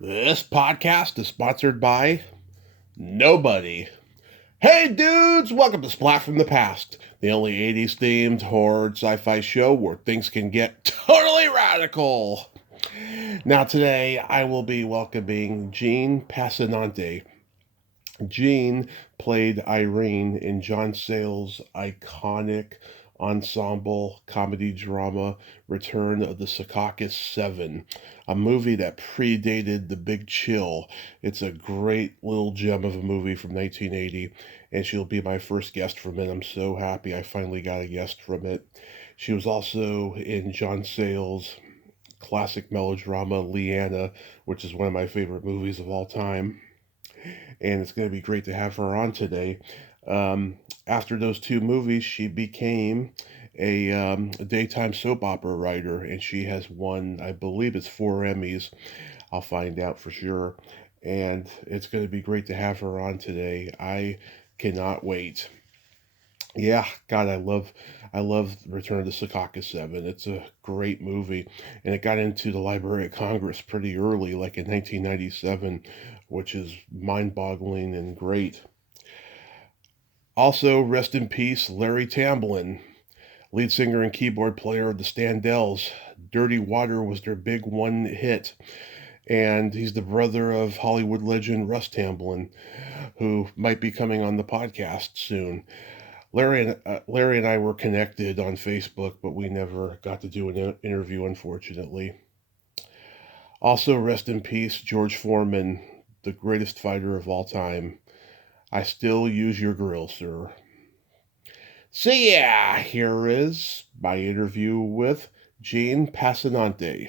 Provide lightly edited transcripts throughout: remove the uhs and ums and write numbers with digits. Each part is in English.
This podcast is sponsored by nobody. Hey dudes, welcome to Splat from the Past, the only 80s themed horror sci-fi show where things can get totally radical. Now today I will be welcoming Jean Passanante. Jean played Irene in John Sayles' iconic ensemble comedy drama Return of the Secaucus 7, a movie that predated The Big Chill. It's a great little gem of a movie from 1980, and she'll be my first guest from it. I'm so happy I finally got a guest from it. She was also in John Sayles' classic melodrama Lianna, which is one of my favorite movies of all time, and it's going to be great to have her on today. After those two movies, she became a daytime soap opera writer, and she has won, I believe it's 4 Emmys. I'll find out for sure. And it's going to be great to have her on today. I cannot wait. Yeah, God, I love Return of the Secaucus 7. It's a great movie, and it got into the Library of Congress pretty early, like in 1997, which is mind-boggling and great. Also, rest in peace, Larry Tamblyn, lead singer and keyboard player of the Standells. Dirty Water was their big one hit, and he's the brother of Hollywood legend Russ Tamblyn, who might be coming on the podcast soon. Larry and I were connected on Facebook, but we never got to do an interview, unfortunately. Also, rest in peace, George Foreman, the greatest fighter of all time. I still use your grill, sir. So yeah, here is my interview with Jean Passanante.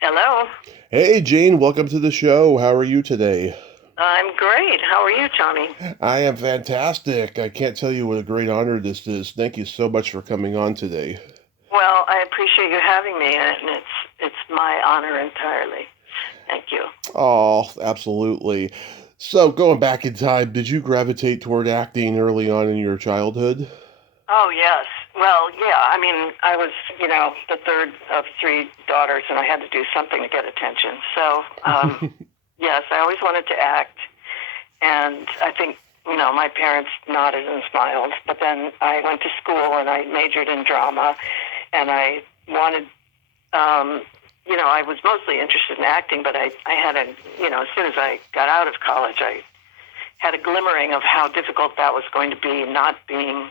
Hello. Hey, Jean, welcome to the show. How are you today? I'm great. How are you, Johnny? I am fantastic. I can't tell you what a great honor this is. Thank you so much for coming on today. Well, I appreciate you having me, and it's my honor entirely. Thank you. Oh, absolutely. So, going back in time, did you gravitate toward acting early on in your childhood? Oh, yes. Well, yeah. I mean, I was, the third of three daughters, and I had to do something to get attention. So, yes, I always wanted to act, and I think, my parents nodded and smiled. But then I went to school, and I majored in drama, and I wanted, I was mostly interested in acting, but I had as soon as I got out of college, I had a glimmering of how difficult that was going to be, not being,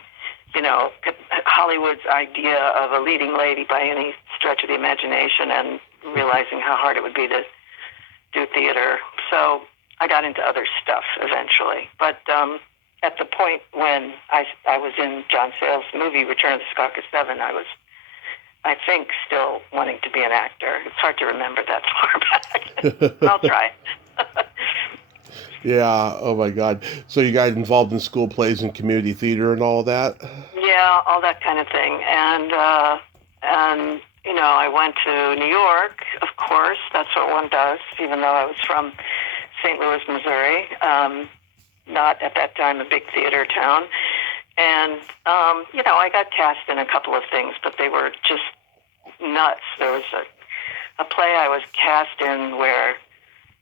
Hollywood's idea of a leading lady by any stretch of the imagination, and realizing how hard it would be to do theater. So I got into other stuff eventually. But at the point when I was in John Sayles' movie Return of the Secaucus 7, I think, still wanting to be an actor. It's hard to remember that far back. I'll try. Yeah, oh my God. So you got involved in school plays and community theater and all of that? Yeah, all that kind of thing. And I went to New York, of course. That's what one does, even though I was from St. Louis, Missouri. Not at that time a big theater town. And, I got cast in a couple of things, but they were just nuts. There was a play I was cast in where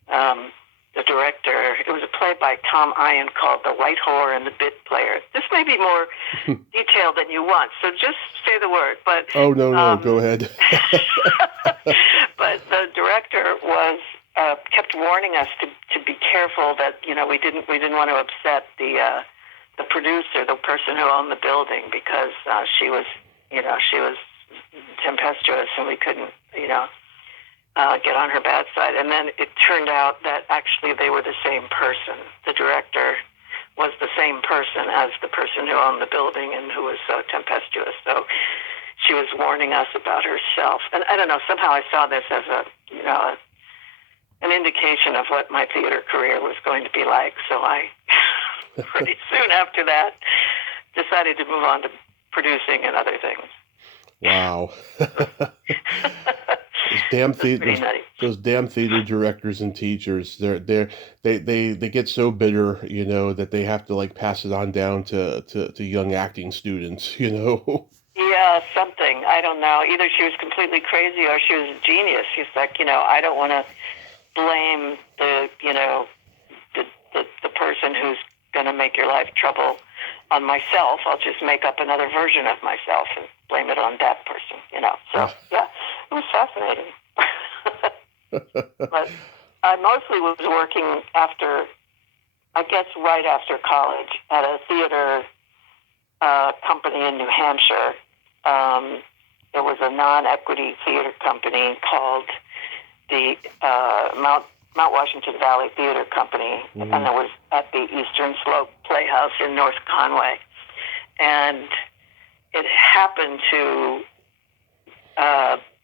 the director, it was a play by Tom Ian called The White Whore and the Bit Player. This may be more detailed than you want, so just say the word. But Oh, no, go ahead. but the director kept warning us to be careful that we didn't want to upset the producer, the person who owned the building, because she was tempestuous, and we couldn't get on her bad side. And then it turned out that actually they were the same person. The director was the same person as the person who owned the building and who was so tempestuous. So she was warning us about herself. And I don't know, somehow I saw this as an indication of what my theater career was going to be like. So I, pretty soon after that, decided to move on to producing and other things. Wow. Those damn theater directors and teachers, they get so bitter, that they have to like pass it on down to young acting students. Yeah, Yeah, something. I don't know. Either she was completely crazy or she was a genius. She's like, I don't want to blame the person who's going to make your life trouble on myself. I'll just make up another version of myself and blame it on that person, So, yeah, it was fascinating. But I mostly was working right after college at a theater company in New Hampshire. There was a non-equity theater company called the Mount Washington Valley Theater Company, and it was at the Eastern Slope Playhouse in North Conway. And it happened to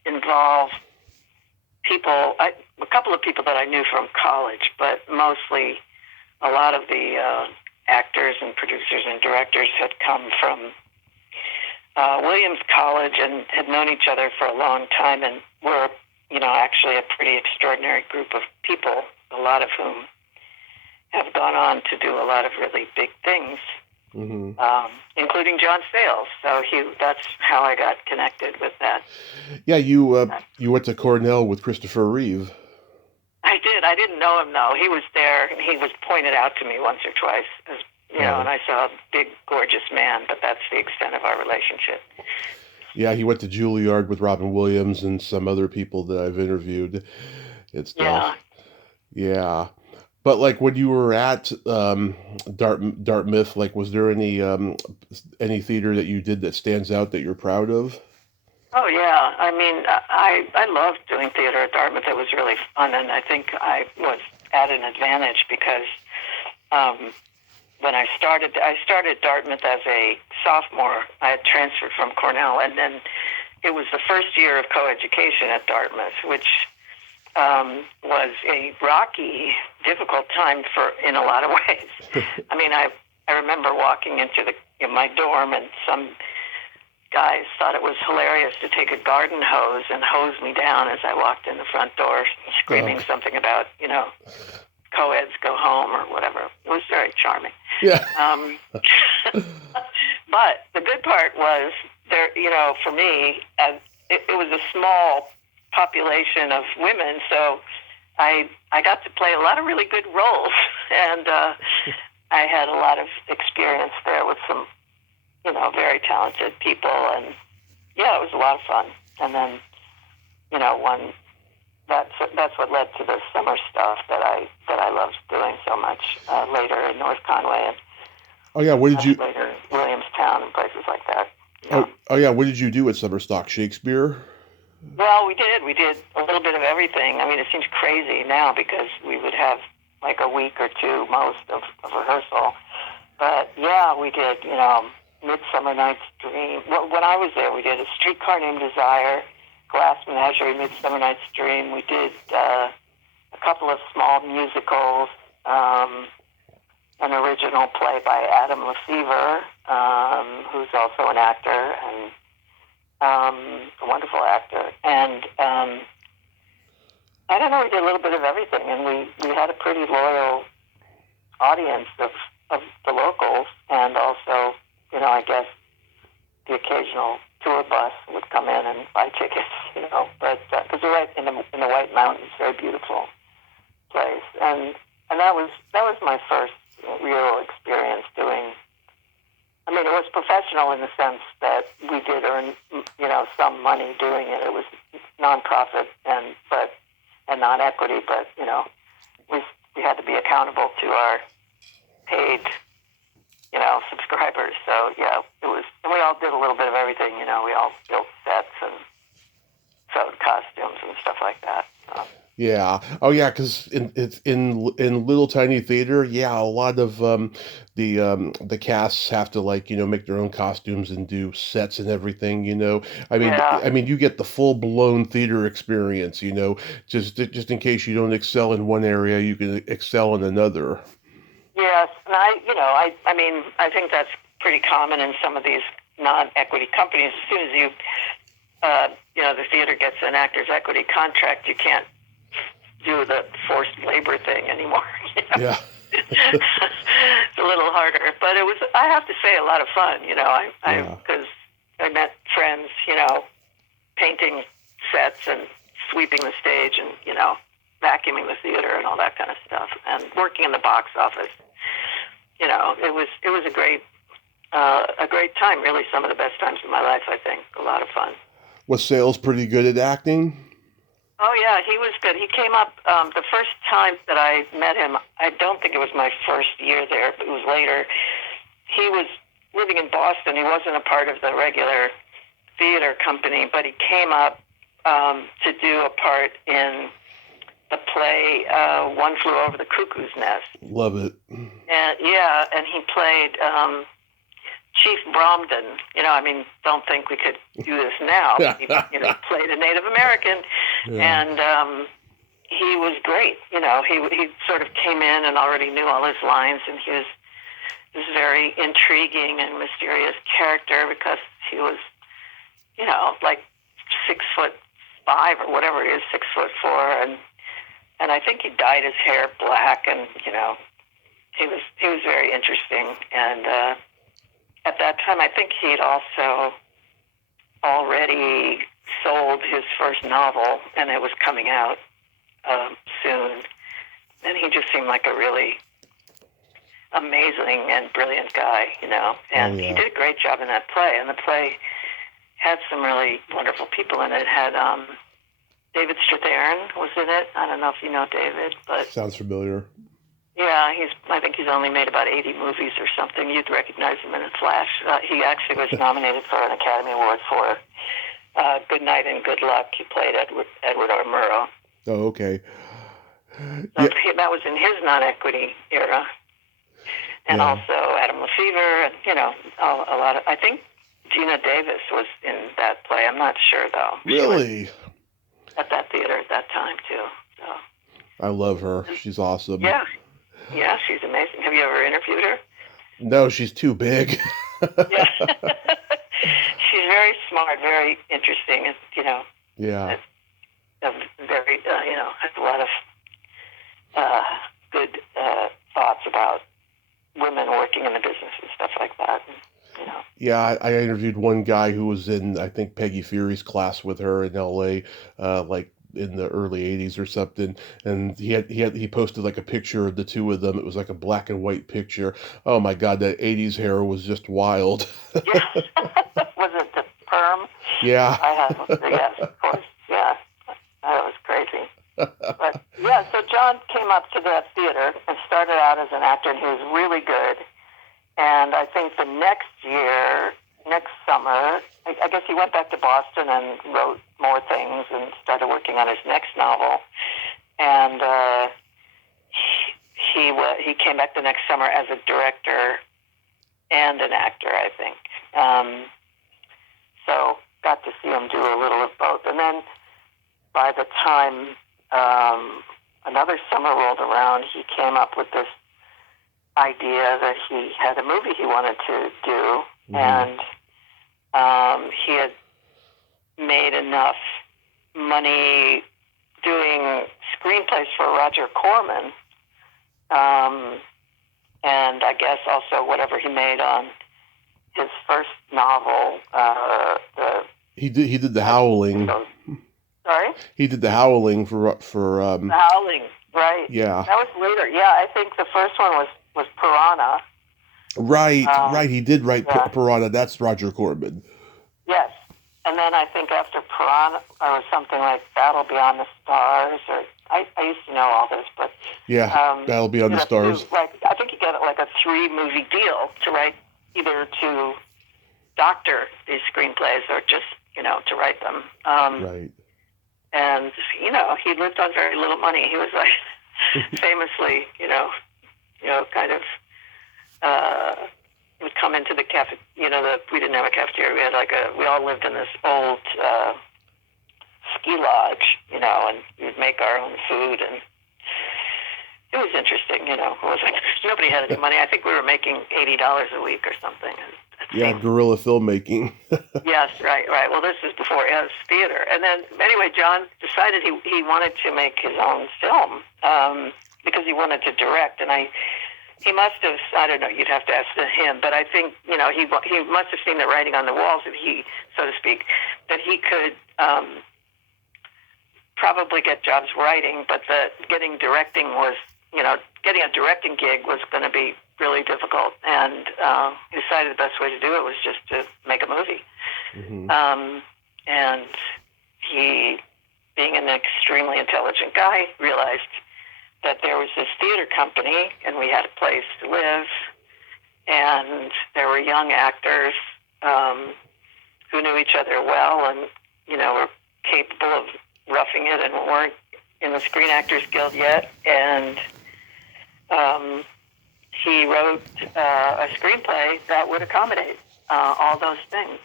involve a couple of people that I knew from college, but mostly a lot of the actors and producers and directors had come from Williams College and had known each other for a long time and were, actually a pretty extraordinary group of people, a lot of whom have gone on to do a lot of really big things, including John Sayles. So that's how I got connected with that. Yeah, you went to Cornell with Christopher Reeve. I did. I didn't know him, though. He was there, and he was pointed out to me once or twice, and I saw a big, gorgeous man, but that's the extent of our relationship. Yeah, he went to Juilliard with Robin Williams and some other people that I've interviewed and stuff. Yeah. But, like, when you were at Dartmouth, like, was there any theater that you did that stands out that you're proud of? Oh, yeah. I mean, I loved doing theater at Dartmouth. It was really fun, and I think I was at an advantage because when I started Dartmouth as a sophomore. I had transferred from Cornell, and then it was the first year of coeducation at Dartmouth, which was a rocky, difficult time in a lot of ways. I mean, I remember walking into my dorm, and some guys thought it was hilarious to take a garden hose and hose me down as I walked in the front door, screaming something about, co-eds go home or whatever. It was very charming. Yeah. But the good part was there, for me, it was a small population of women, so I got to play a lot of really good roles, and I had a lot of experience there with some, very talented people, and yeah, it was a lot of fun. And then, that's what led to the summer stuff that I loved doing so much later in North Conway and later in Williamstown and places like that. Oh yeah, what did you do at Summer Stock? Shakespeare? Well, we did a little bit of everything. I mean, it seems crazy now because we would have like a week or two most of rehearsal. But yeah, we did, Midsummer Night's Dream. Well, when I was there, we did A Streetcar Named Desire, Glass Menagerie, Midsummer Night's Dream. We did a couple of small musicals, an original play by Adam Lefevre, who's also an actor and a wonderful actor. And I don't know, we did a little bit of everything, and we had a pretty loyal audience of the locals, and also, I guess the occasional tour bus would come in and buy tickets, but because we're right in the White Mountains, very beautiful place, and that was my first real experience doing. I mean, it was professional in the sense that we did earn, some money doing it. It was nonprofit and non-equity, but we had to be accountable to our paid, subscribers. So yeah, it was, and we all did a little bit of everything. We all built sets and sewed costumes and stuff like that. So. Yeah. Oh, yeah. Because in little tiny theater, yeah, a lot of the casts have to make their own costumes and do sets and everything. I mean, you get the full blown theater experience. Just in case you don't excel in one area, you can excel in another. Yes, and I mean, I think that's pretty common in some of these non-equity companies. As soon as you, the theater gets an actors' equity contract, you can't do the forced labor thing anymore. Yeah. It's a little harder, but it was, I have to say, a lot of fun, because I met friends, painting sets and sweeping the stage and, vacuuming the theater and all that kind of stuff, and working in the box office. It was a great time, really some of the best times of my life, I think. A lot of fun. Was Sayles pretty good at acting? Oh, yeah, he was good. He came up, the first time that I met him, I don't think it was my first year there, but it was later. He was living in Boston. He wasn't a part of the regular theater company, but he came up to do a part in the play One Flew Over the Cuckoo's Nest. Love it. And he played Chief Bromden. Don't think we could do this now. He played a Native American, and he was great. He sort of came in and already knew all his lines, and he was this very intriguing and mysterious character because he was, like 6'5" or whatever he is, 6'4", and I think he dyed his hair black, and he was very interesting. And at that time, I think he had also already sold his first novel, and it was coming out soon. And he just seemed like a really amazing and brilliant guy, And he did a great job in that play. And the play had some really wonderful people in it. It had David Strathairn was in it. I don't know if you know David, but sounds familiar. Yeah, I think he's only made about 80 movies or something. You'd recognize him in a flash. He actually was nominated for an Academy Award for Good Night and Good Luck. He played Edward R. Murrow. Oh, okay. So that was in his non-equity era. And also Adam Lefevre, and, a lot of, I think Gina Davis was in that play. I'm not sure, though. Really? At that theater at that time, too. So. I love her. She's awesome. Yeah. Yeah, she's amazing. Have you ever interviewed her? No, she's too big. Yeah. She's very smart, very interesting, and, Yeah. very, has a lot of good thoughts about women working in the business and stuff like that. And, Yeah, I interviewed one guy who was in, I think, Peggy Fury's class with her in L.A., like in the early 80s or something, and he posted like a picture of the two of them. It was like a black and white picture. Oh my God, that 80s hair was just wild. Yeah. Was it the perm? Yeah. I had, yes, of course. Yeah, that was crazy. But yeah, so John came up to that theater and started out as an actor, and he was really good. And I think the next summer, I guess he went back to Boston and wrote more things and started working on his next novel. And he came back the next summer as a director and an actor, I think. So got to see him do a little of both. And then by the time another summer rolled around, he came up with this idea that he had a movie he wanted to do, and he had made enough money doing screenplays for Roger Corman, and I guess also whatever he made on his first novel. He did The Howling. Sorry? He did The Howling for The Howling, right? Yeah. That was later. Yeah, I think the first one was Piranha. Right. He did write yeah. Piranha. That's Roger Corman. Yes. And then I think after Piranha, or something like Battle Beyond the Stars, or I used to know all this, but yeah, Battle Beyond the Stars. I think you get like a 3-movie deal to write, either to doctor these screenplays or just to write them. Right. And he lived on very little money. He was like famously, kind of. Would come into the cafe. We didn't have a cafeteria. We had we all lived in this old ski lodge, and we'd make our own food, and it was interesting. It wasn't, nobody had any money. I think we were making $80 a week or something. Yeah, guerrilla filmmaking. Yes, right. Well, this is before it was theater, and then anyway, John decided he wanted to make his own film because he wanted to direct, and I He must have, I don't know, you'd have to ask him, but I think, he must have seen the writing on the walls, that he, so to speak, that he could probably get jobs writing, but getting directing was, getting a directing gig was going to be really difficult, and he decided the best way to do it was just to make a movie. Mm-hmm. And he, being an extremely intelligent guy, realized that there was this theater company, and we had a place to live, and there were young actors who knew each other well and, were capable of roughing it and weren't in the Screen Actors Guild yet. And he wrote a screenplay that would accommodate all those things.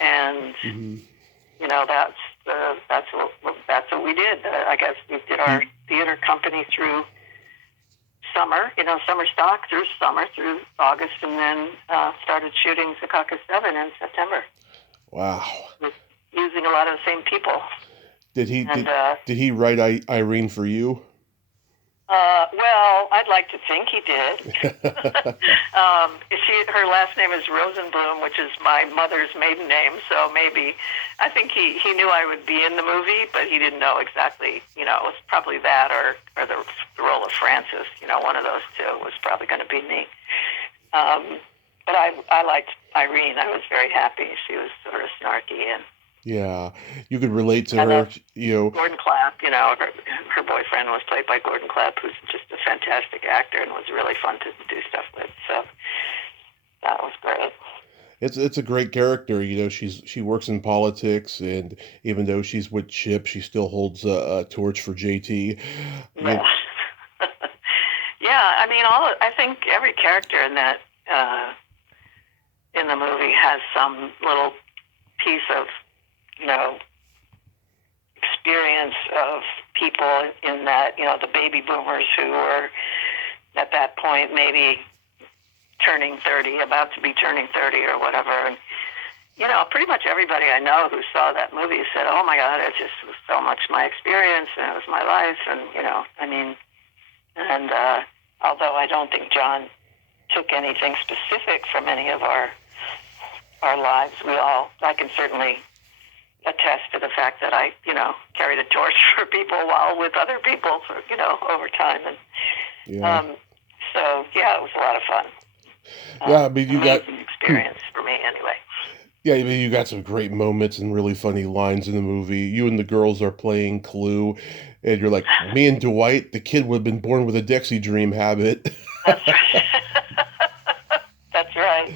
And, Mm-hmm. That's what we did. I guess we did our theater company through summer, summer stock through August, and then started shooting Secaucus 7 in September. Wow. Using a lot of the same people. Did he write Irene for you? Well, I'd like to think he did. Her last name is Rosenblum, which is my mother's maiden name, so maybe, I think he knew I would be in the movie, but he didn't know exactly, it was probably that or the role of Frances, one of those two was probably going to be me. But I liked Irene. I was very happy. She was sort of snarky and yeah, you could relate to her. Gordon Clapp, her boyfriend was played by Gordon Clapp, who's just a fantastic actor and was really fun to do stuff with. So that was great. It's a great character. She works in politics, and even though she's with Chip, she still holds a torch for JT. Yeah. Yeah, I mean, I think every character in that in the movie has some little piece of experience of people in that, the baby boomers who were at that point maybe turning 30, about to be turning 30 or whatever. And, pretty much everybody I know who saw that movie said, oh my God, it just was so much my experience and it was my life. And, although I don't think John took anything specific from any of our lives, I can certainly attest to the fact that I, carried a torch for people while with other people for, over time. And so, yeah, it was a lot of fun. Yeah, I mean, you got experience for me anyway. Yeah, I mean, you got some great moments and really funny lines in the movie. You and the girls are playing Clue, and you're like, me and Dwight, the kid would have been born with a Dexy Dream habit. That's right. That's right.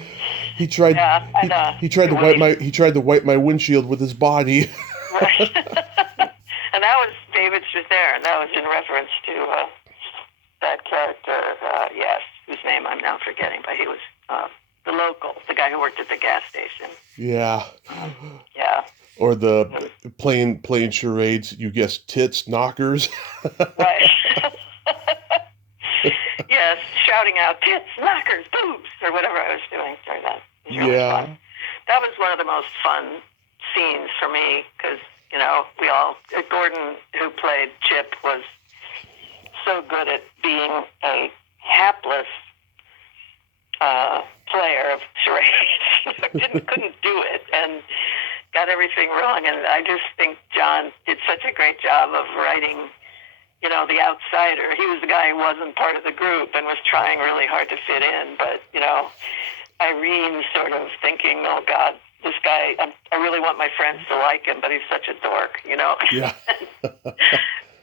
He tried. Yeah, he tried to wipe my windshield with his body. Right. And that was David Strathairn, and that was in reference to that character. Yes, whose name I'm now forgetting, but he was the local, the guy who worked at the gas station. Yeah. Yeah. Or the playing charades. You guess tits knockers. Right. Yes, shouting out tits, knockers, boobs, or whatever I was doing during that. It was really fun. That was one of the most fun scenes for me because, Gordon, who played Chip, was so good at being a hapless player of charades. couldn't do it and got everything wrong. And I just think John did such a great job of writing, the outsider. He was the guy who wasn't part of the group and was trying really hard to fit in. But, Irene sort of thinking, oh, God, this guy, I really want my friends to like him, but he's such a dork, Yeah.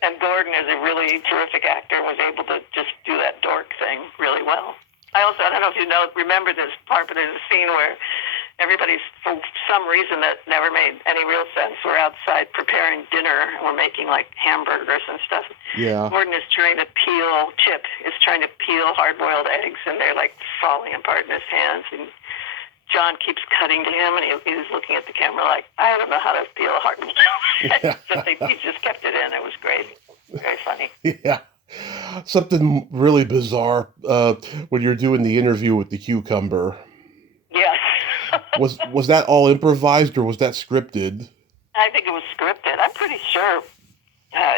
And Gordon is a really terrific actor and was able to just do that dork thing really well. I don't know if you remember this part, but there's a scene where everybody's, for some reason that never made any real sense, we're outside preparing dinner and we're making like hamburgers and stuff. Yeah. Gordon is trying to Chip is trying to peel hard-boiled eggs and they're like falling apart in his hands. And John keeps cutting to him and he's looking at the camera like, I don't know how to peel a hard-boiled egg. So he just kept it in. It was great. Very funny. Yeah. Something really bizarre when you're doing the interview with the cucumber. Yes. was that all improvised or was that scripted? I think it was scripted. I'm pretty sure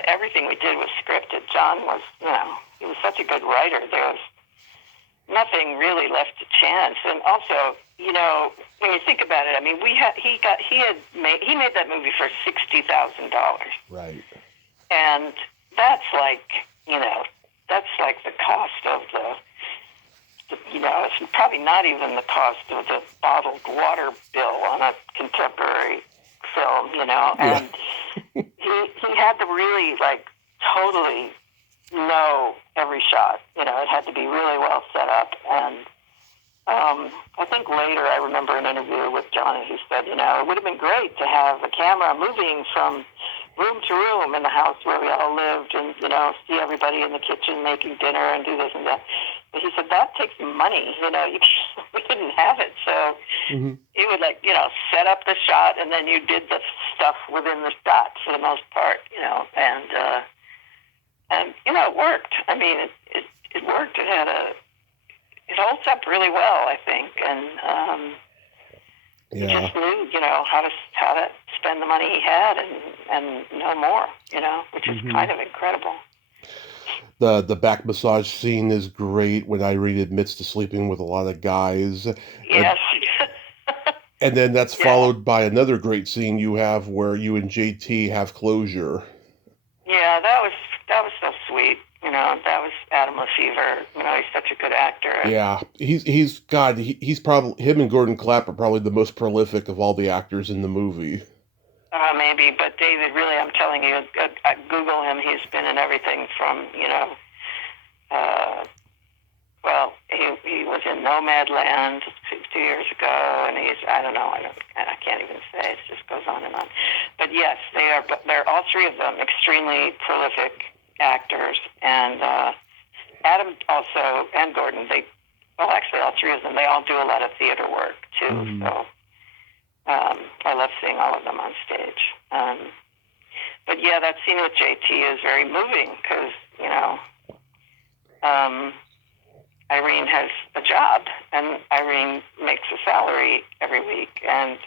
everything we did was scripted. John was, he was such a good writer. nothing really left to chance. And also, you know, when you think about it, I mean, he made that movie for $60,000, Right. and that's like, you know, that's like the cost of you know, it's probably not even the cost of the bottled water bill on a contemporary film, you know, and he had to really, like, totally know every shot. You know, it had to be really well set up. And I think later I remember an interview with John, and he said, you know, it would have been great to have a camera moving from room to room in the house where we all lived, and, you know, see everybody in the kitchen making dinner and do this and that. But he said, that takes money, you know, we didn't have it. So he would, like, you know, set up the shot, and then you did the stuff within the shot for the most part, you know, and you know, it worked. I mean, it worked. It holds up really well, I think, and he just knew, you know, how to spend the money he had and no more, you know, which is kind of incredible. The back massage scene is great when Irene admits to sleeping with a lot of guys. Yes. And then that's followed by another great scene you have where you and JT have closure. Yeah, that was so sweet. You know, that was Adam Lefevre. You know, he's such a good actor. Yeah, he's probably, him and Gordon Clapp are probably the most prolific of all the actors in the movie. Maybe, but David, really, I'm telling you, Google him. He's been in everything from, you know, well, he was in Nomadland 2 years ago, and I can't even say. It just goes on and on. But yes, they're all three of them extremely prolific actors, and Adam also, and Gordon, actually all three of them, they all do a lot of theater work too. So I love seeing all of them on stage. But yeah, that scene with JT is very moving because, you know, Irene has a job, and Irene makes a salary every week, and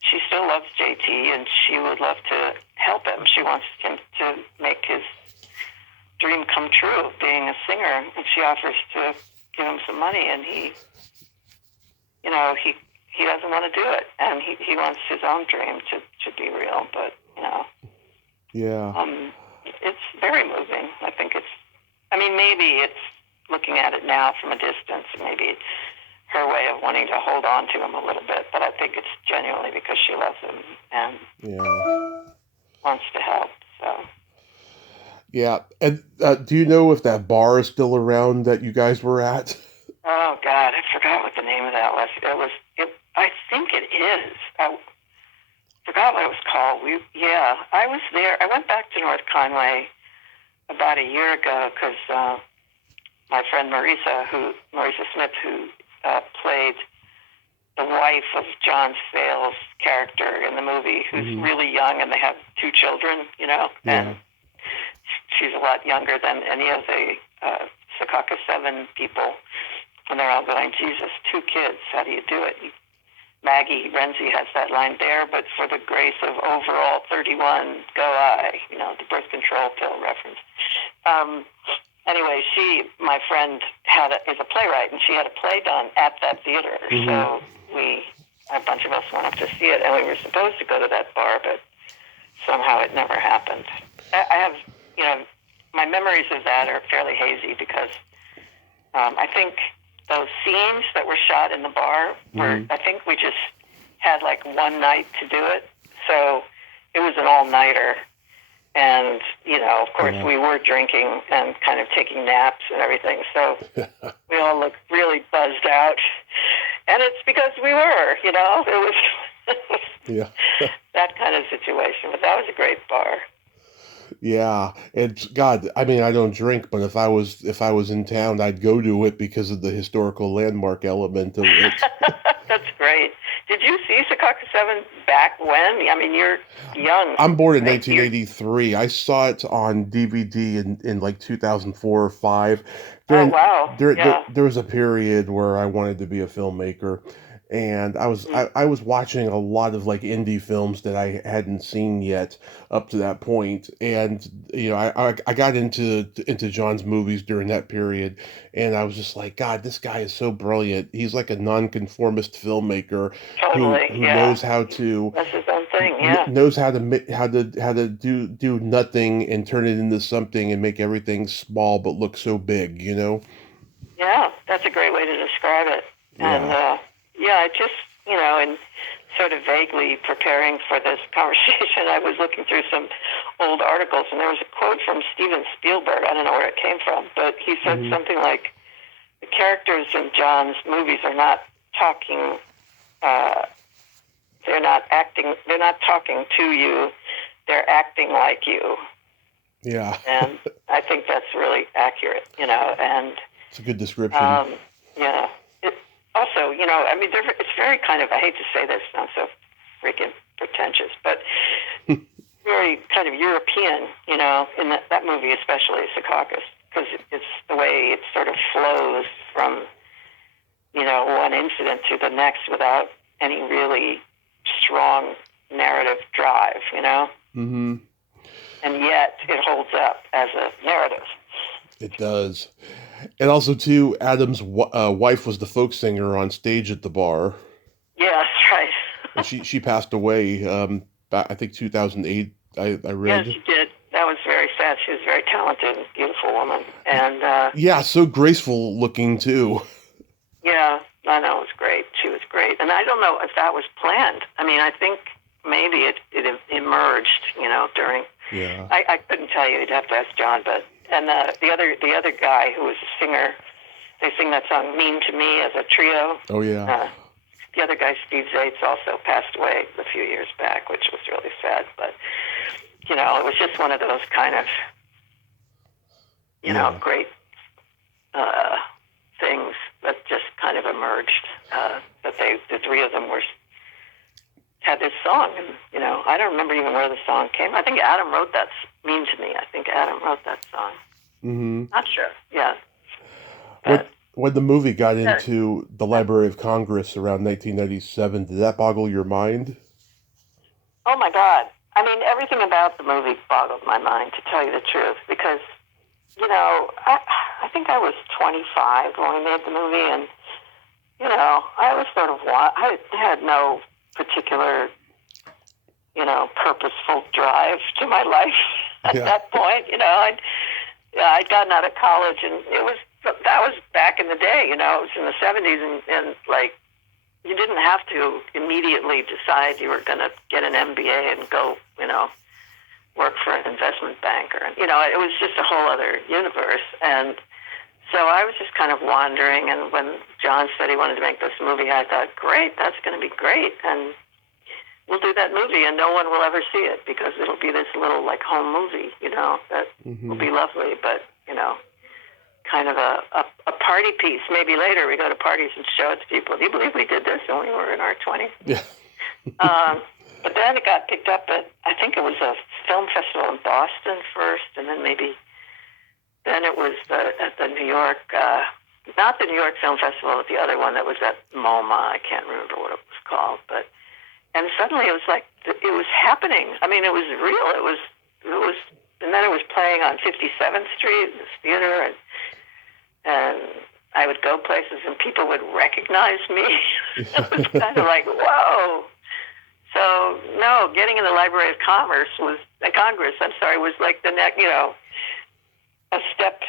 she still loves JT, and she would love to help him. She wants him to make his dream come true of being a singer, and she offers to give him some money, and he doesn't want to do it, and he wants his own dream to be real. But, you know, it's very moving. I think maybe it's looking at it now from a distance, maybe her way of wanting to hold on to him a little bit, but I think it's genuinely because she loves him and wants to help. So. Yeah, and do you know if that bar is still around that you guys were at? Oh God, I forgot what the name of that was. I think it is. I forgot what it was called. I was there. I went back to North Conway about a year ago because my friend Marisa Smith, who played the wife of John Sayles' character in the movie, who's really young, and they have 2 children, you know, and she's a lot younger than any of the Secaucus 7 people, and they're all going, Jesus, 2 kids, how do you do it? Maggie Renzi has that line there, but for the grace of overall 31, go I, you know, the birth control pill reference. Anyway, my friend, is a playwright, and she had a play done at that theater. So a bunch of us went up to see it, and we were supposed to go to that bar, but somehow it never happened. I have, you know, my memories of that are fairly hazy because I think those scenes that were shot in the bar I think we just had like one night to do it. So it was an all-nighter. And, you know, of course, we were drinking and kind of taking naps and everything. So we all looked really buzzed out. And it's because we were, you know, it was that kind of situation. But that was a great bar. Yeah, and God, I mean, I don't drink, but if I was in town, I'd go to it because of the historical landmark element of it. That's great. Did you see Secaucus 7 back when? I mean, you're young. I'm born in 1983. I saw it on DVD in like 2004 or 5. Oh, wow. There was a period where I wanted to be a filmmaker, And Mm. I was watching a lot of like indie films that I hadn't seen yet up to that point, and I got into John's movies during that period, and I was just like, God, this guy is so brilliant. He's like a nonconformist filmmaker Totally, who yeah. knows how to That's his own thing, yeah. knows how to do nothing and turn it into something and make everything small but look so big, you know? Yeah, that's a great way to describe it. And Yeah. yeah, I just, and sort of vaguely preparing for this conversation, I was looking through some old articles, and there was a quote from Steven Spielberg. I don't know where it came from, but he said Hmm. something like, the characters in John's movies are not talking, uh, they're not acting, they're not talking to you, they're acting like you. Yeah. And I think that's really accurate, and It's a good description. Um, yeah. It, also, I mean, it's very kind of, I hate to say this, sounds so freaking pretentious, but very kind of European, in that movie, especially Secaucus, because it's the way it sort of flows from, one incident to the next without any really strong narrative drive, Hmm. and yet it holds up as a narrative. It does. And also, too, Adam's wife was the folk singer on stage at the bar, Yeah, that's and right. she passed away. I think 2008. I Yes, read. she did. That was very sad. She was a very talented, beautiful woman. Y- And Yeah, so graceful looking too. yeah, I know, it was great. She was great. And I don't know if that was planned. I mean, I think maybe it emerged, during. Yeah. I couldn't tell you. You'd have to ask John. But and the other guy who was a singer, they sing that song "Mean to Me" as a trio. Oh yeah. Uh, the other guy, Steve Zaitz, also passed away a few years back, which was really sad. But it was just one of those kind of Yeah. great uh, things that just kind of emerged. That the three of them had this song, and I don't remember even where the song came. I think Adam wrote that "Mean to Me." I think Adam wrote that song. Hmm. Not sure. Yeah, What but when the movie got uh, into the Library of Congress around 1997, did that boggle your mind? oh my God! I mean, everything about the movie boggled my mind, to tell you the truth, because I think I was 25 when we made the movie, and I was sort of I had no particular purposeful drive to my life at Yeah. that point. I'd gotten out of college, and that was back in the day. It was in the 70s, and like you didn't have to immediately decide you were going to get an MBA and go, work for an investment banker. And it was just a whole other universe. And so I was just kind of wandering. And when John said he wanted to make this movie, I thought, great, that's going to be great. And we'll do that movie, and no one will ever see it because it'll be this little like home movie, that will Hmm. be lovely, but kind of a party piece. Maybe later we go to parties and show it to people. Do you believe we did this when we were in our 20s? Yeah. Um, but then it got picked up at, I think it was a film festival in Boston first, and then then it was at the New York, not the New York Film Festival, but the other one that was at MoMA. I can't remember what it was called, and suddenly it was like it was happening. I mean, it was real. It was, and then it was playing on 57th Street in this theater, and I would go places and people would recognize me. It was kind of like, whoa. So no, getting in the Library of Congress was like the next, a step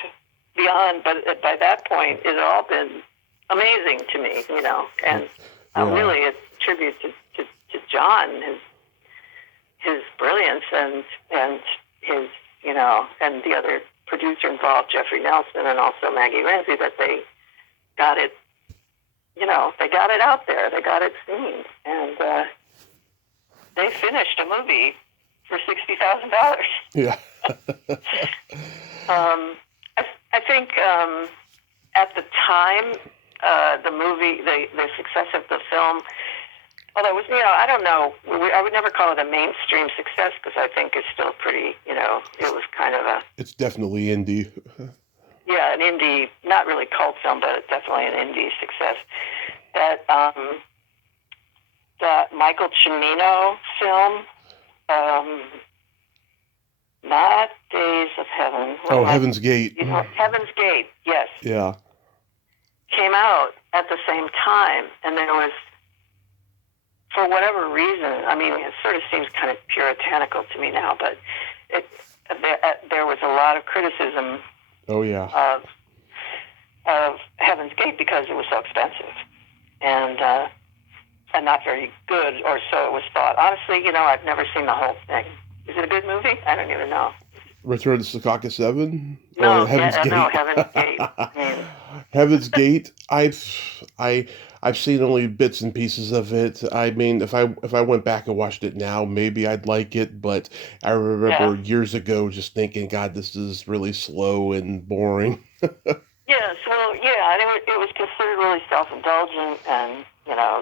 beyond. But by that point, it had all been amazing to me, and Yeah. really a tribute to John, his brilliance, and his, and the other producer involved, Jeffrey Nelson, and also Maggie Renzi, that they got it, they got it out there, they got it seen, and they finished a movie for $60,000. Yeah. I think at the time, the movie, the success of the film, although it was, I don't know, I would never call it a mainstream success because I think it's still pretty, it was kind of It's definitely indie. an indie, not really cult film, but definitely an indie success. That that Michael Cimino film, not Days of Heaven. Heaven's Gate. Heaven's Gate, yes. Yeah. Came out at the same time, and there was, for whatever reason, I mean, it sort of seems kind of puritanical to me now, but there was a lot of criticism. Oh yeah. Of Heaven's Gate because it was so expensive and not very good, or so it was thought. Honestly, I've never seen the whole thing. Is it a good movie? I don't even know. Return to Secaucus 7? No, or Heaven's Gate? No, Heaven's Gate. Heaven's Gate. I've seen only bits and pieces of it. I mean, if I went back and watched it now, maybe I'd like it. But I remember years ago just thinking, God, this is really slow and boring. Yes, well, yeah, it was considered really self-indulgent and,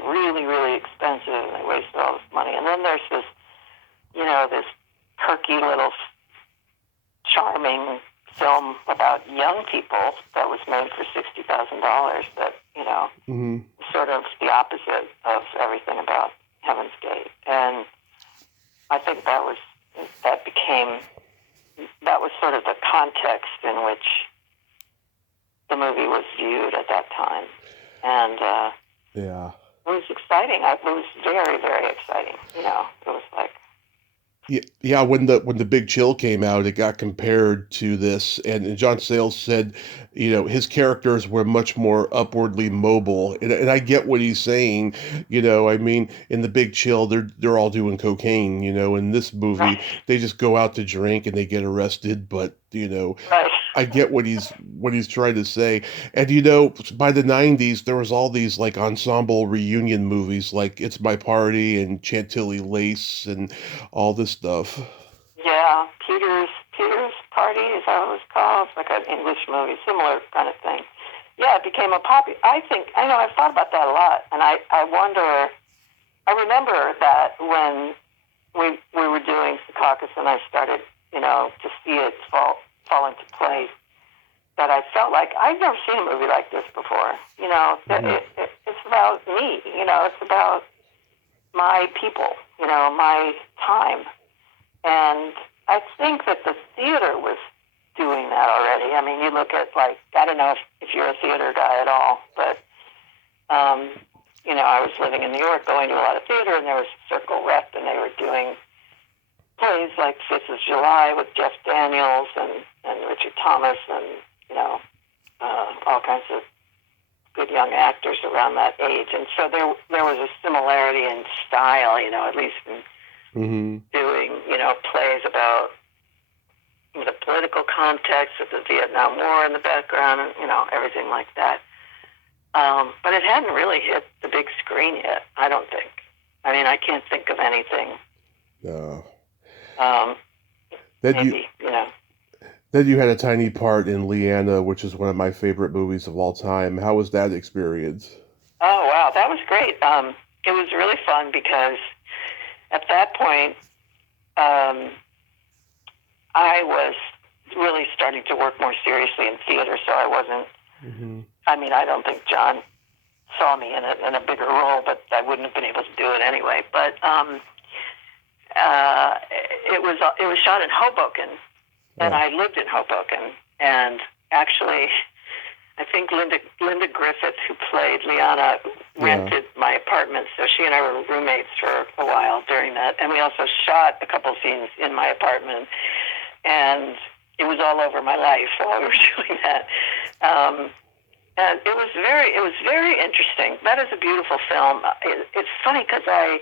really, really expensive, and they wasted all this money. And then there's this, this perky little charming film about young people that was made for $60,000 that, sort of the opposite of everything about Heaven's Gate. And I think that was sort of the context in which the movie was viewed at that time. And yeah, it was exciting. It was very, very exciting. It was like, yeah. When the Big Chill came out, it got compared to this, and John Sayles said, his characters were much more upwardly mobile, and I get what he's saying. I mean, in the Big Chill, they're all doing cocaine. In this movie, they just go out to drink and they get arrested, but right. I get what he's trying to say. And by the 90s there was all these like ensemble reunion movies like It's My Party and Chantilly Lace and all this stuff. Yeah, Peter's Party, is that what it was called? It's like an English movie, similar kind of thing. Yeah, it became a popular. I've thought about that a lot, and I wonder. I remember that when we were doing Secaucus and I started, to see it fall into place, that I felt like I've never seen a movie like this before. It's about me. It's about my people. My time, and I think that the theater was doing that already. I mean, you look at I don't know if you're a theater guy at all, but I was living in New York, going to a lot of theater, and there was Circle Rep, and they were doing plays like 5th of July with Jeff Daniels and Richard Thomas and, all kinds of good young actors around that age. And so there was a similarity in style, at least in doing, plays about the political context of the Vietnam War in the background and, everything like that. But it hadn't really hit the big screen yet, I don't think. I mean, I can't think of anything. No. Maybe. Then you had a tiny part in Lianna, which is one of my favorite movies of all time. How was that experience? Oh, wow. That was great. It was really fun because at that point, I was really starting to work more seriously in theater, so I wasn't, I mean, I don't think John saw me in a bigger role, but I wouldn't have been able to do it anyway. But it was shot in Hoboken, and I lived in Hoboken. And actually, I think Linda Griffith, who played Lianna, rented my apartment, so she and I were roommates for a while during that. And we also shot a couple scenes in my apartment, and it was all over my life while we were doing that. And it was very interesting. That is a beautiful film. It's funny because I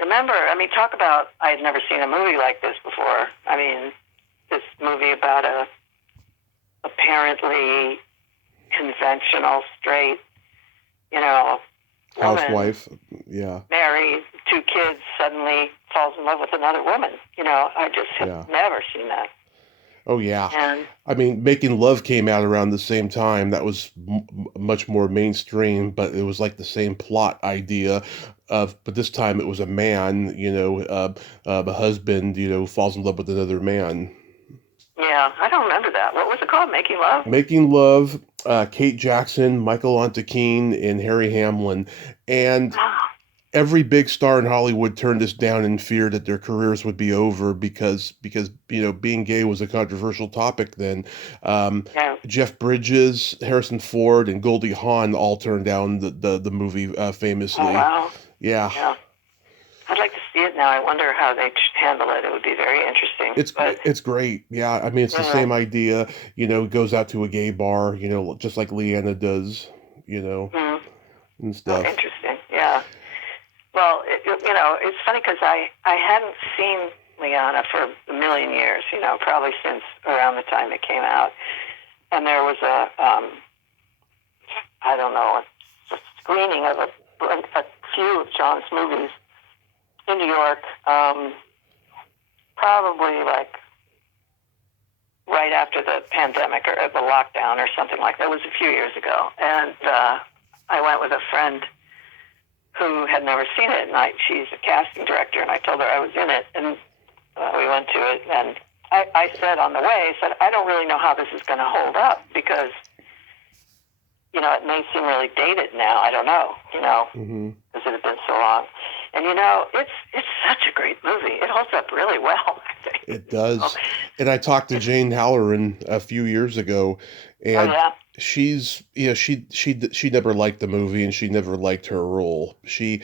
remember, talk about, I had never seen a movie like this before. I mean, this movie about a apparently conventional, straight, woman, housewife, married, 2 kids, suddenly falls in love with another woman. I just have never seen that. Oh, yeah. And, Making Love came out around the same time. That was much more mainstream, but it was like the same plot idea but this time it was a man, a husband, falls in love with another man. Yeah, I don't remember that. What was it called? Making Love? Making Love, Kate Jackson, Michael Ontekian, and Harry Hamlin. And every big star in Hollywood turned this down in fear that their careers would be over because being gay was a controversial topic then. Yeah. Jeff Bridges, Harrison Ford, and Goldie Hawn all turned down the movie Oh, famously. wow. Yeah. Yeah. I'd like to see it now. I wonder how they handle it. It would be very interesting. It's great. Yeah, I mean it's the same idea. It goes out to a gay bar. Just like Lianna does. Mm. And Oh, stuff. interesting. Yeah. Well, it's funny because I hadn't seen Lianna for a million years. Probably since around the time it came out, and there was I don't know, a screening of a few of John's movies in New York, probably like right after the pandemic or the lockdown or something like that. It was a few years ago. And I went with a friend who had never seen it, and she's a casting director, and I told her I was in it, and we went to it, and I said on the way, I don't really know how this is going to hold up, because, it may seem really dated now. I don't know, Mm-hmm. because it had been so long. And, it's such a great movie. It holds up really well, I think. It does. And I talked to Jane Halloran a few years ago, and she's she never liked the movie, and she never liked her role. Really?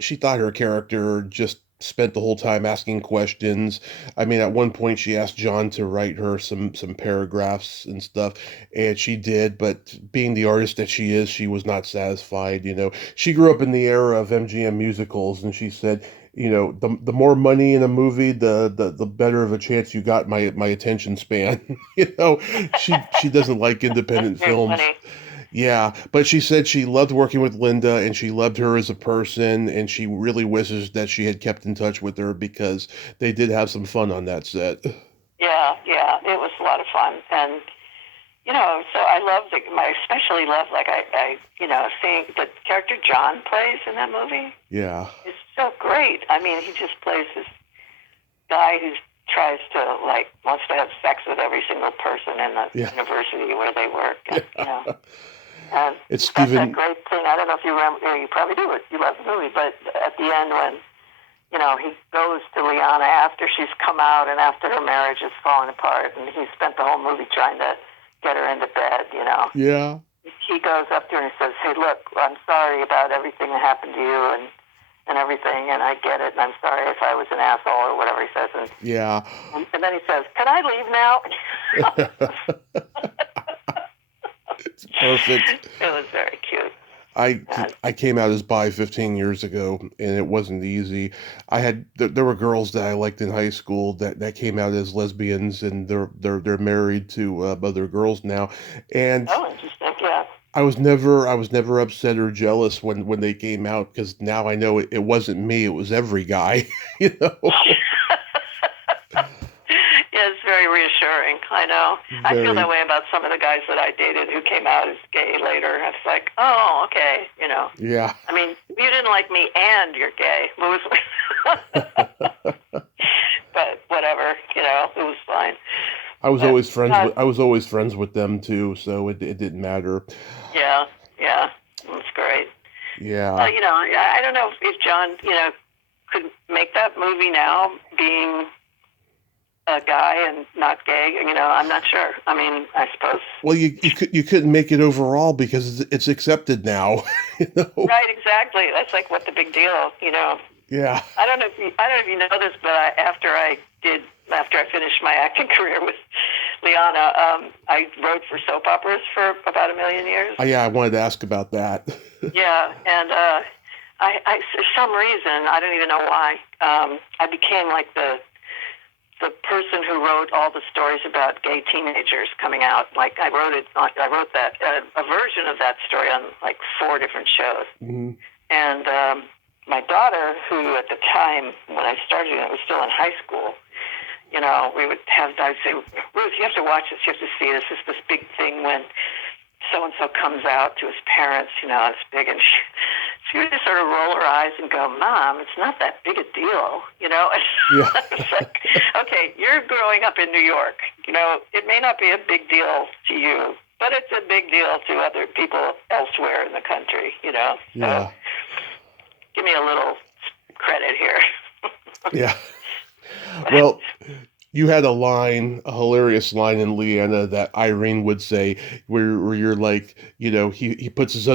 She thought her character just spent the whole time asking questions. I mean, at one point she asked John to write her some paragraphs and stuff, and she did, but being the artist that she is, she was not satisfied. She grew up in the era of MGM musicals, and she said, the more money in a movie, the better of a chance you got my attention span. She doesn't like independent films. Funny. Yeah, but she said she loved working with Linda, and she loved her as a person, and she really wishes that she had kept in touch with her, because they did have some fun on that set. Yeah, it was a lot of fun. And, so I especially love, seeing the character John plays in that movie. Yeah. It's so great. I mean, he just plays this guy who tries to, wants to have sex with every single person in the university where they work. And, and it's that's Stephen. that great thing. I don't know if you remember, you probably do it. You love the movie, but at the end when, he goes to Lianna after she's come out and after her marriage is falling apart, and he spent the whole movie trying to get her into bed, Yeah. He goes up to her and says, "Hey, look, I'm sorry about everything that happened to you and everything, and I get it, and I'm sorry if I was an asshole," or whatever he says. And then he says, "Can I leave now?" It's perfect. It was very cute. I came out as bi 15 years ago, and it wasn't easy. There were girls that I liked in high school that came out as lesbians, and they're married to other girls now. And interesting. Yeah. I was never upset or jealous when they came out, because now I know it wasn't me, it was every guy. Yeah, it's very reassuring. I know. I feel that way about some of the guys that I dated who came out as gay later. It's like, oh, okay, Yeah. I mean, you didn't like me and you're gay. But whatever, it was fine. I was always friends with them too, so it didn't matter. Yeah, that's great. Yeah. I don't know if John, could make that movie now, being a guy and not gay. I'm not sure. I mean, I suppose. Well, you couldn't make it overall because it's accepted now. Right, exactly. That's like, what the big deal, Yeah. I don't know if you know this, but after I finished my acting career with Lianna, I wrote for soap operas for about 1 million years. Oh, yeah, I wanted to ask about that. Yeah, and I for some reason, I don't even know why, I became like the person who wrote all the stories about gay teenagers coming out. Like, I wrote that a version of that story on like 4 different shows. Mm-hmm. And my daughter, who at the time when I started it was still in high school, I'd say, "Ruth, you have to watch this. You have to see this. This is this big thing when so-and-so comes out to his parents, it's big." And she would just sort of roll her eyes and go, "Mom, it's not that big a deal, Yeah. It's like, okay, you're growing up in New York. It may not be a big deal to you, but it's a big deal to other people elsewhere in the country, Yeah. give me a little credit here. Yeah. Well, you had a hilarious line in Lianna that Irene would say, where you're like, he puts his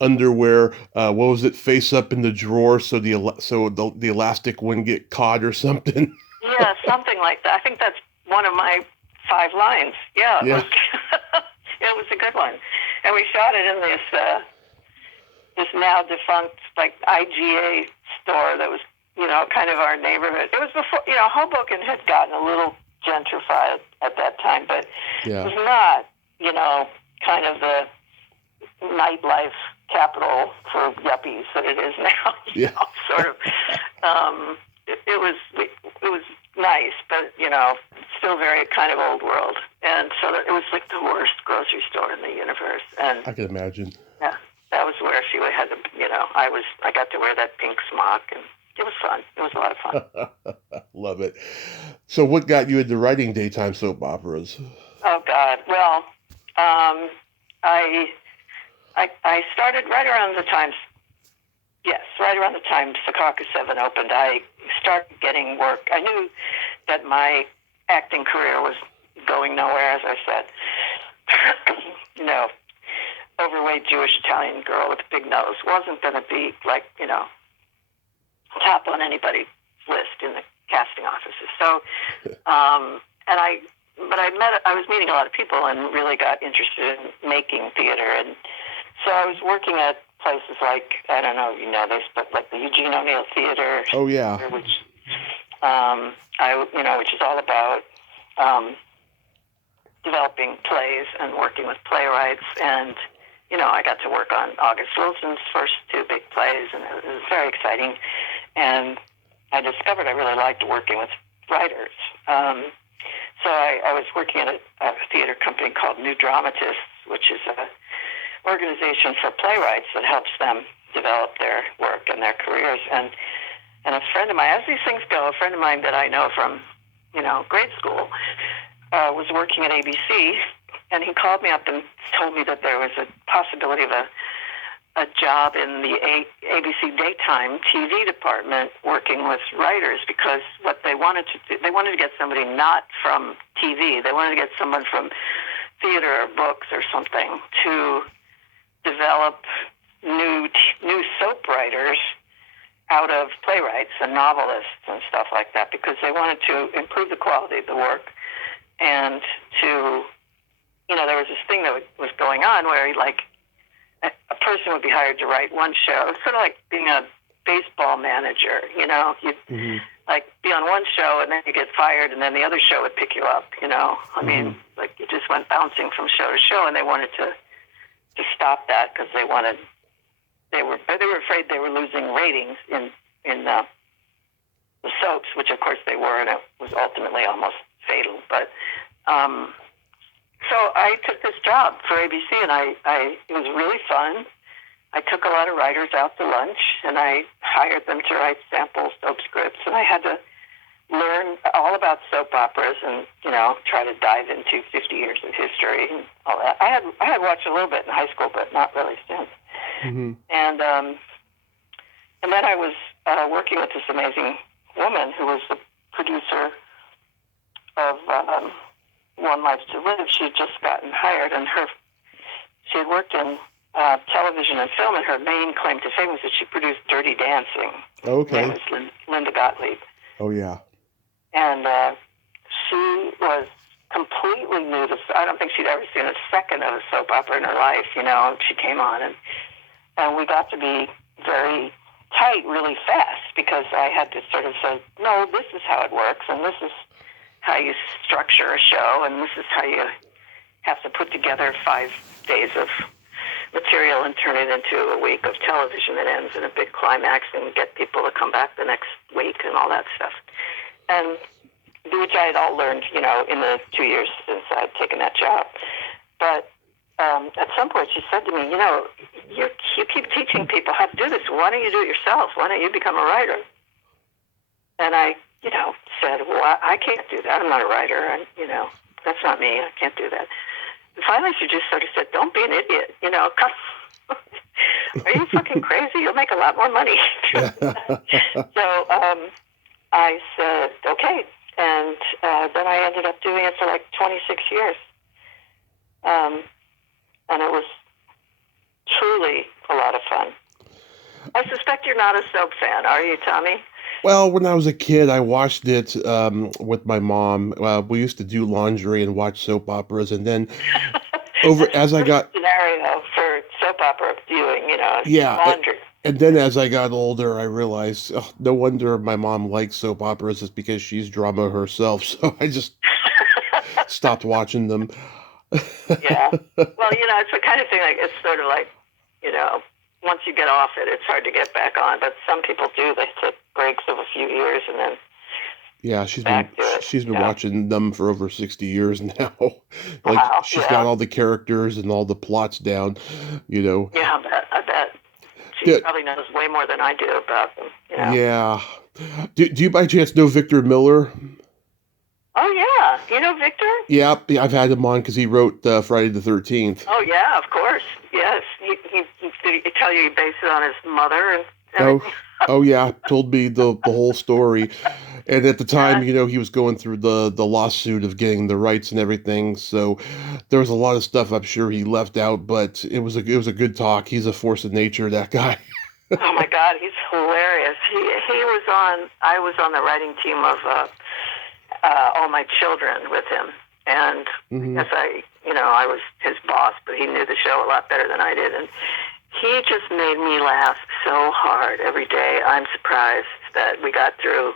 underwear, what was it, face up in the drawer so the elastic wouldn't get caught or something. Yeah, something like that. I think that's one of my 5 lines. Yeah, it was. Yeah. It was a good one, and we shot it in this now defunct like IGA store that was kind of our neighborhood. It was before Hoboken had gotten a little gentrified at that time, but Yeah. it was not kind of the nightlife capital for yuppies that it is now. Yeah. Sort of. It was nice, but still very kind of old world, and so it was like the worst grocery store in the universe. And I can imagine. yeah, that was where she had to. I got to wear that pink smock, and it was fun. It was a lot of fun. Love it. So, what got you into writing daytime soap operas? Oh God. Well, I started right around the time. Yes, right around the time Secaucus 7 opened, I started getting work. I knew that my acting career was going nowhere, as I said. Overweight Jewish Italian girl with a big nose wasn't going to be like, top on anybody's list in the casting offices. So, I was meeting a lot of people and really got interested in making theater. And so I was working at places like, I don't know if you know this, but like the Eugene O'Neill Theater. Oh, yeah. Which is all about developing plays and working with playwrights. And, I got to work on August Wilson's first 2 big plays, and it was very exciting. And I discovered I really liked working with writers. So I was working at a theater company called New Dramatists, which is an organization for playwrights that helps them develop their work and their careers. And a friend of mine, as these things go, a friend of mine that I know from, grade school, was working at ABC, and he called me up and told me that there was a possibility of a job in the ABC daytime TV department working with writers, because what they wanted to do, they wanted to get somebody not from TV. They wanted to get someone from theater or books or something to develop new soap writers out of playwrights and novelists and stuff like that, because they wanted to improve the quality of the work and to, there was this thing that was going on where a person would be hired to write one show. It's sort of like being a baseball manager, you'd like be on one show and then you get fired and then the other show would pick you up, I mean, like you just went bouncing from show to show, and they wanted to stop that because they were afraid they were losing ratings in the soaps, which of course they were, and it was ultimately almost fatal. But so I took this job for ABC, and it was really fun. I took a lot of writers out to lunch, and I hired them to write sample soap scripts, and I had to learn all about soap operas and, try to dive into 50 years of history and all that. I had watched a little bit in high school, but not really since. Mm-hmm. And then I was working with this amazing woman who was the producer of One Life to Live. She had just gotten hired, and she had worked in television and film, and her main claim to fame was that she produced Dirty Dancing. Okay. Her name was Linda Gottlieb. Oh, yeah. And she was completely new to, I don't think she'd ever seen a second of a soap opera in her life, She came on, and we got to be very tight really fast, because I had to sort of say, no, this is how it works, and this is how you structure a show, and this is how you have to put together 5 days of material and turn it into a week of television that ends in a big climax and get people to come back the next week and all that stuff. And which I had all learned, in the 2 years since I had taken that job. But at some point she said to me, you keep teaching people how to do this. Why don't you do it yourself? Why don't you become a writer? And I, said, well, I can't do that. I'm not a writer. And, that's not me. I can't do that. And finally she just sort of said, don't be an idiot, come. Are you fucking crazy? You'll make a lot more money. So I said, okay. And then I ended up doing it for like 26 years. And it was truly a lot of fun. I suspect you're not a soap fan, are you, Tommy? Well, when I was a kid, I watched it with my mom. We used to do laundry and watch soap operas, and then as I got scenario for soap opera viewing, yeah, laundry. and then as I got older, I realized no wonder my mom likes soap operas. It's because she's drama herself. So I just stopped watching them. Yeah. Well, it's the kind of thing it's sort of like, once you get off it, it's hard to get back on. But some people do. They take breaks of a few years and then Yeah, she's been watching them for over 60 years now. Like wow, she's got all the characters and all the plots down, Yeah, I bet. She probably knows way more than I do about them. Yeah. Do you by chance know Victor Miller? Oh, yeah. You know Victor? Yeah, I've had him on because he wrote Friday the 13th. Oh, yeah, of course. Yes. He tell you he based it on his mother and everything. Oh yeah, told me the whole story. And at the time, he was going through the lawsuit of getting the rights and everything. So there was a lot of stuff I'm sure he left out, but it was a good talk. He's a force of nature, that guy. Oh my God, he's hilarious. I was on the writing team of All My Children with him, and because I was his boss, but he knew the show a lot better than I did, and he just made me laugh so hard every day. I'm surprised that we got through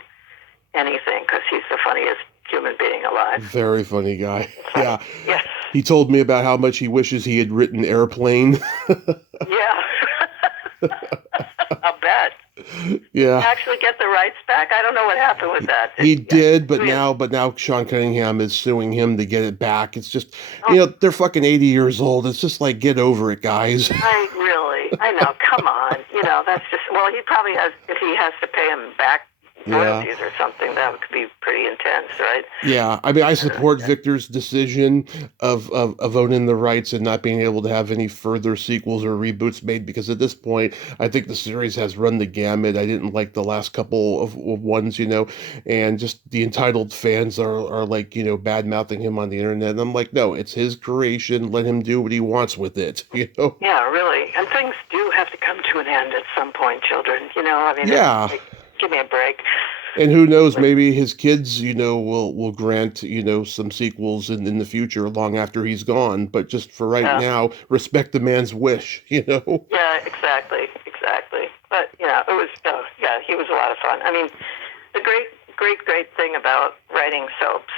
anything because he's the funniest human being alive. Very funny guy. Yeah. Yeah. He told me about how much he wishes he had written Airplane. Yeah. I'll bet. Yeah. Did he actually get the rights back? I don't know what happened with that. He did, but now Sean Cunningham is suing him to get it back. It's just, they're fucking 80 years old. It's just like, get over it, guys. I know. Come on. That's just, well, he probably has, if he has to pay him back royalties or something, that would be pretty intense, right? Yeah, I mean, I support Victor's decision of owning the rights and not being able to have any further sequels or reboots made, because at this point, I think the series has run the gamut. I didn't like the last couple of ones, and just the entitled fans are like, bad-mouthing him on the internet. And I'm like, no, it's his creation. Let him do what he wants with it, Yeah, really. And things do have to come to an end at some point, children. Yeah. Give me a break. And who knows, maybe his kids, will grant, some sequels in the future long after he's gone. But just for right now, respect the man's wish, Yeah, exactly. But, it was, he was a lot of fun. I mean, the great thing about writing soaps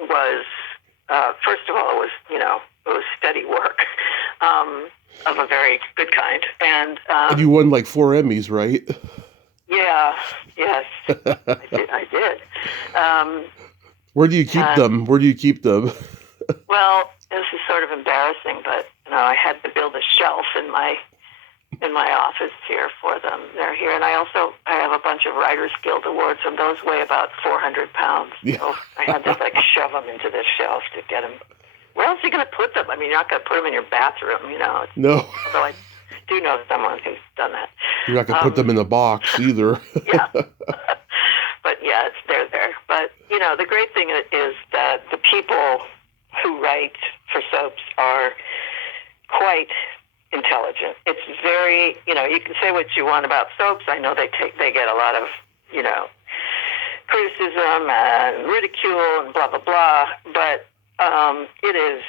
was, first of all, it was steady work of a very good kind. And you won like 4 Emmys, right? Yeah, yes, I did. Where do you keep them? Well, this is sort of embarrassing, but I had to build a shelf in my office here for them. They're here, and I have a bunch of Writers Guild awards, and those weigh about 400 pounds. Yeah. So I had to shove them into this shelf to get them. Where else are you going to put them? I mean, you're not going to put them in your bathroom, No. Although I do know someone who's done that. You're not going to put them in a box either. Yeah. But yeah, they're there. But, the great thing is that the people who write for soaps are quite intelligent. It's very, you can say what you want about soaps. I know they get a lot of, criticism and ridicule and blah, blah, blah. But it is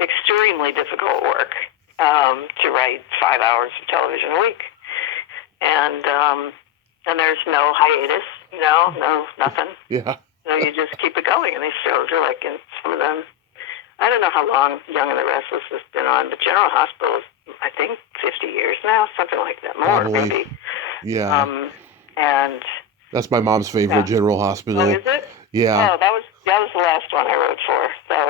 extremely difficult work to write 5 hours of television a week. And there's no hiatus, no nothing. Yeah. You just keep it going. And these shows are like, in some of them, I don't know how long Young and the Restless has been on, but General Hospital is, I think, 50 years now, something like that, more Probably. maybe. Yeah. And that's my mom's favorite, General Hospital. Oh, is it? Yeah. Oh, that was the last one I wrote for. That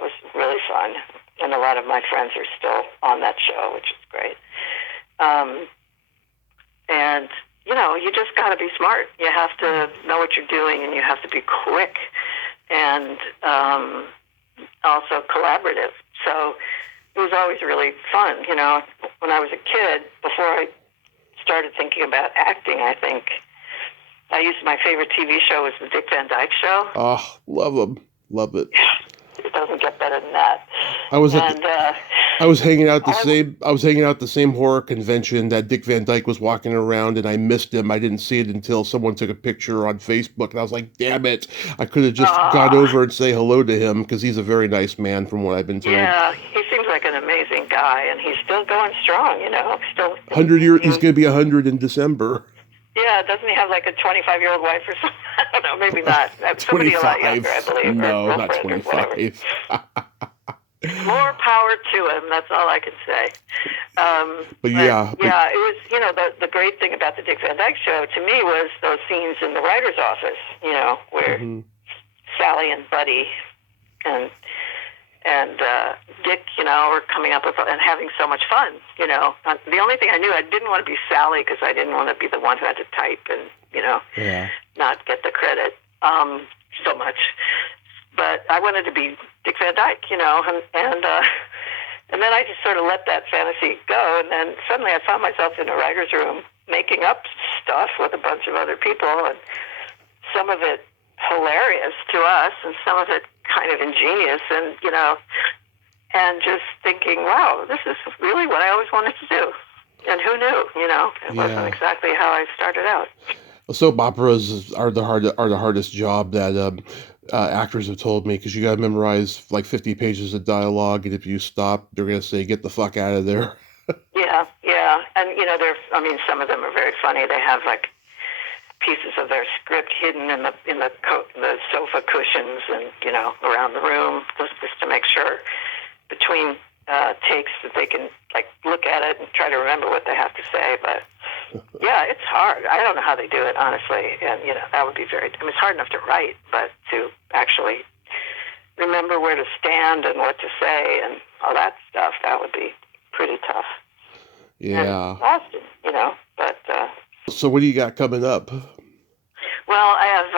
was really fun. And a lot of my friends are still on that show, which is great. And, you just got to be smart. You have to know what you're doing, and you have to be quick and also collaborative. So it was always really fun. when I was a kid, before I started thinking about acting, I think my favorite TV show was the Dick Van Dyke Show. Oh, love him. Love it. It doesn't get better than that. I was hanging out at the same horror convention that Dick Van Dyke was walking around, and I missed him. I didn't see it until someone took a picture on Facebook, and I was like, damn it. I could have just gone over and say hello to him, because he's a very nice man from what I've been told. Yeah, he seems like an amazing guy, and he's still going strong, Still 100 years, he's going to be 100 in December. Yeah, doesn't he have like a 25-year-old wife or something? I don't know, maybe not. Somebody a lot younger, I believe. No, not 25. More power to him, that's all I can say. But it was, the great thing about the Dick Van Dyke Show to me was those scenes in the writer's office, where Sally and Buddy and Dick, were coming up with and having so much fun, The only thing I knew, I didn't want to be Sally because I didn't want to be the one who had to type and, not get the credit so much. But I wanted to be Dick Van Dyke, and then I just sort of let that fantasy go, and then suddenly I found myself in a writer's room making up stuff with a bunch of other people, and some of it hilarious to us, and some of it kind of ingenious, and and just thinking, wow, this is really what I always wanted to do, and who knew, it wasn't exactly how I started out. Soap operas are the hardest job that actors have told me, because you got to memorize like 50 pages of dialogue, and if you stop, they're going to say, "Get the fuck out of there." Yeah, and some of them are very funny. They have like pieces of their script hidden in the sofa cushions and around the room, just to make sure between takes that they can like look at it and try to remember what they have to say. But yeah, it's hard. I don't know how they do it, honestly. And that would be it's hard enough to write, but to actually remember where to stand and what to say and all that stuff, that would be pretty tough. Yeah. And often, but. So what do you got coming up? Well, I have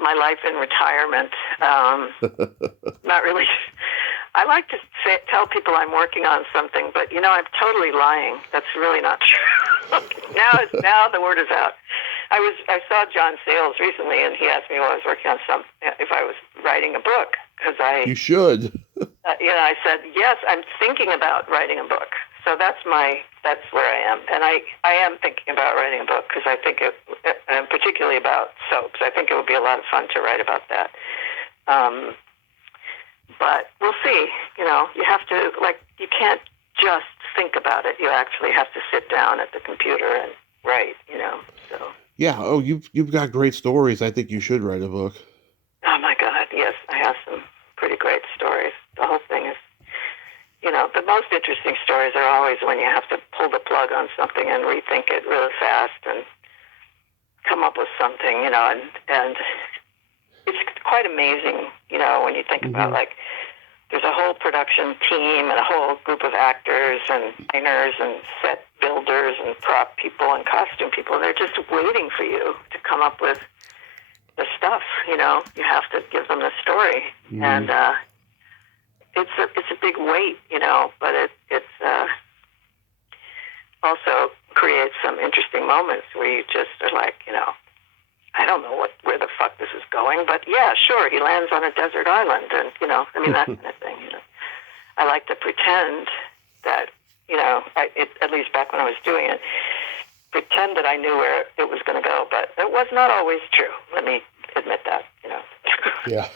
my life in retirement. Not really. I like to tell people I'm working on something, but I'm totally lying. That's really not true. Now the word is out. I saw John Sayles recently, and he asked me while I was working on if I was writing a book, because You should. I said yes. I'm thinking about writing a book. So that's where I am, and I am thinking about writing a book, because I think and particularly about soaps. I think it would be a lot of fun to write about that. But we'll see. You have to, you can't just think about it. You actually have to sit down at the computer and write. So. Yeah. Oh, you've got great stories. I think you should write a book. Oh my God, yes, I have some pretty great stories. The whole thing is. The most interesting stories are always when you have to pull the plug on something and rethink it really fast and come up with something, and it's quite amazing, when you think about, there's a whole production team and a whole group of actors and designers and set builders and prop people and costume people. They're just waiting for you to come up with the stuff, You have to give them the story. Mm-hmm. And, it's a big weight, but it's also creates some interesting moments where you just are like, I don't know where the fuck this is going, but yeah, sure, he lands on a desert island, and that kind of thing. I like to pretend that, at least back when I was doing it, pretend that I knew where it was going to go, but it was not always true. Let me admit that. Yeah.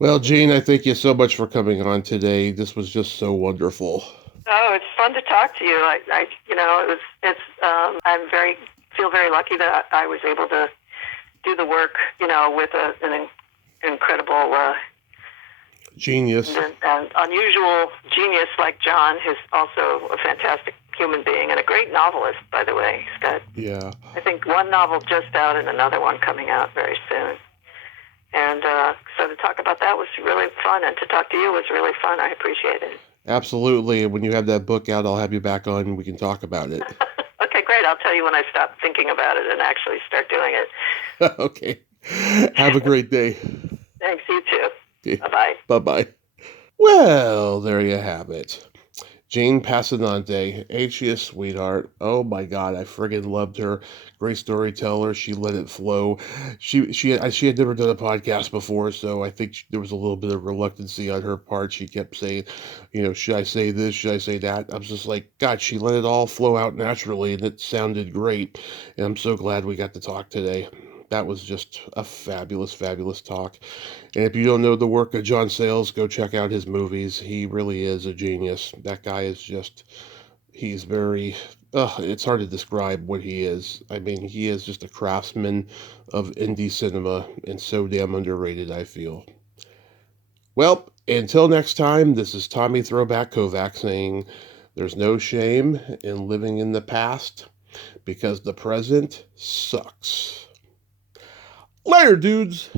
Well, Jean, I thank you so much for coming on today. This was just so wonderful. Oh, it's fun to talk to you. I feel very lucky that I was able to do the work, with an incredible genius and unusual genius like John, who's also a fantastic human being and a great novelist, by the way. He's got, I think, one novel just out and another one coming out very soon. And so to talk about that was really fun, and to talk to you was really fun. I appreciate it. Absolutely. When you have that book out, I'll have you back on and we can talk about it. Okay, great. I'll tell you when I stop thinking about it and actually start doing it. Okay. Have a great day. Thanks, you too. Okay. Bye-bye. Bye-bye. Well, there you have it. Jean Passanante, ain't she a sweetheart? Oh my God, I friggin' loved her. Great storyteller. She let it flow. She had never done a podcast before, so I think there was a little bit of reluctancy on her part. She kept saying, should I say this? Should I say that? I was just like, God, she let it all flow out naturally, and it sounded great. And I'm so glad we got to talk today. That was just a fabulous, fabulous talk. And if you don't know the work of John Sayles, go check out his movies. He really is a genius. That guy is just, he's very, it's hard to describe what he is. I mean, he is just a craftsman of indie cinema and so damn underrated, I feel. Well, until next time, this is Tommy Throwback Kovac saying there's no shame in living in the past because the present sucks. Later, dudes.